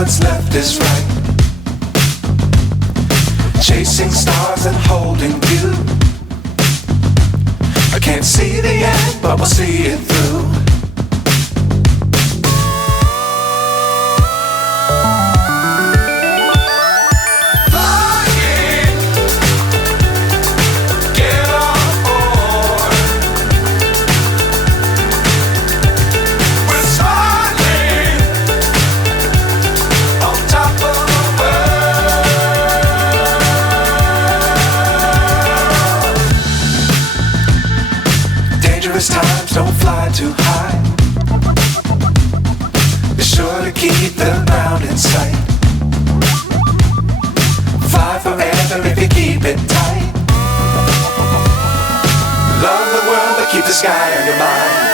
what's left is right. Chasing stars and holding you. I can't see the end, but we'll see it through. Times don't fly too high. Be sure to keep the ground in sight. Fly forever if you keep it tight. Love the world but keep the sky on your mind.